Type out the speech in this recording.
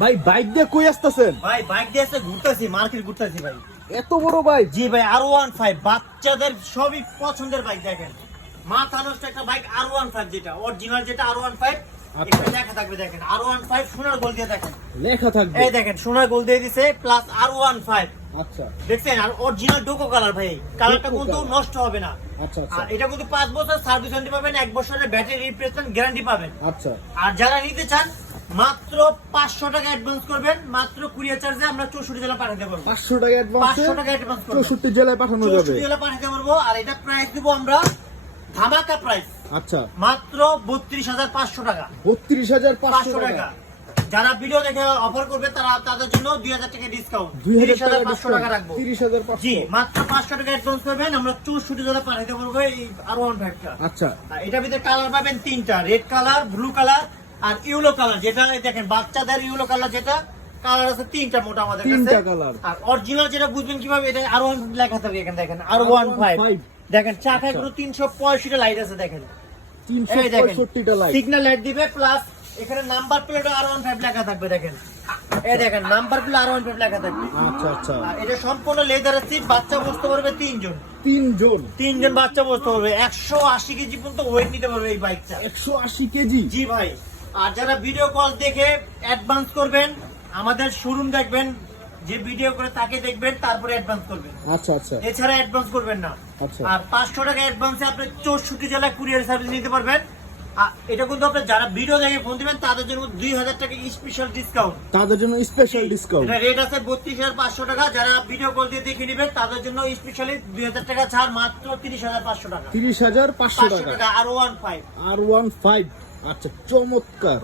ভাই বাইক দিয়ে কই আসতেছেন? ভাই বাইক দিয়ে এসে ঘুরতেছি, মার্কেট ঘুরতেছি ভাই। এত বড় বাইক? জি ভাই, R15 বাচ্চাদের সবই পছন্দের বাইক। দেখেন মাথা নষ্ট একটা বাইক, R15 যেটা অরিজিনাল, যেটা R15 এখানে লেখা থাকবে। দেখেন R15 সোনার গোল দিয়ে, দেখেন লেখা থাকবে। এই দেখেন সোনার গোল দিয়ে দিছে, প্লাস R15। আচ্ছা দেখছেন? আর অরিজিনাল ডোকো কালার ভাই, কালারটা কিন্তু নষ্ট হবে না। আচ্ছা আচ্ছা আর এটা কিন্তু 5 বছর সার্ভিস ওয়ারেন্টি পাবেন, 1 বছরের ব্যাটারি রিপ্লেসমেন্ট গ্যারান্টি পাবেন। আচ্ছা আর যারা নিতে চান মাত্র 500 টাকা অ্যাডভান্স করবেন, মাত্র কুরিয়ার চার্জে আমরা 64 জেলা পাঠাতে পারবো। 500 টাকা অ্যাডভান্স, 500 টাকা অ্যাডভান্স করবেন, 64 জেলায় পাঠানো যাবে। 64 জেলা পাঠাতে পারবো। আর এটা প্রাইস দিব আমরা ধামাকা প্রাইস, আচ্ছা মাত্র 32,500 টাকা। 32,500 টাকা। যারা ভিডিও দেখে অফার করবে তারা তাদের জন্য 2000 টাকা ডিসকাউন্ট, 20,500 টাকা রাখবো। 30,500। জি, মাত্র 500 টাকা অ্যাডভান্স করবেন, আমরা 64 জেলা পাঠাতে পারবো এই R15 টা। আচ্ছা আর এটার ভিতরে কালার পাবেন 3টা, রেড কালার, ব্লু কালার আর ইয়েলো কালার। যেটা দেখেন বাচ্চাদের ইয়েলো কালার, যেটা কালার আছে 3টা মোটা আমাদের কাছে। 3টা কালার। আর অরিজিনাল যেটা বুঝবেন কিভাবে, এটা R15 লেখা থাকবে এখানে। দেখেন R15, দেখেন চাকায় পুরো 365 টা লাইট আছে। দেখেন 365টা লাইট, সিগন্যাল লাইট দিবে, প্লাস এখানে নাম্বার প্লেট R15 লেখা থাকবে। দেখেন এই দেখেন নাম্বার প্লেট R15 লেখা থাকবে। আচ্ছা আচ্ছা। আর এটা সম্পূর্ণ লেদারের সিট, বাচ্চা বসতে পারবে 3 জন। 3 জন বাচ্চা বসতে পারবে, 180 কেজি পর্যন্ত ওয়েট নিতে পারবে এই বাইকটা। 180 কেজি? জি ভাই। আর যারা ভিডিও কল দেখে অ্যাডভান্স করবেন, আমাদের শোরুম দেখবেন, যে ভিডিও করে তাকে দেখবেন, তারপরে অ্যাডভান্স করবেন। আচ্ছা আচ্ছা এছাড়া অ্যাডভান্স করবেন না। আচ্ছা। আর 500 টাকা অ্যাডভান্সে আপনি 64 জেলায় কুরিয়ার সার্ভিস নিতে পারবেন। আর এটা কিন্তু আপনি যারা ভিডিও দেখে ফোন দিবেন তাদের জন্য 2000 টাকা স্পেশাল ডিসকাউন্ট। তাদের জন্য স্পেশাল ডিসকাউন্ট। এটা রেট আছে 32,500 টাকা। যারা ভিডিও কল দিয়ে দেখে নেবেন তাদের জন্য স্পেশালি 2000 টাকা ছাড়, মাত্র 30,500 টাকা। 30,500 টাকা। R15। R15। আচ্ছা চমৎকার।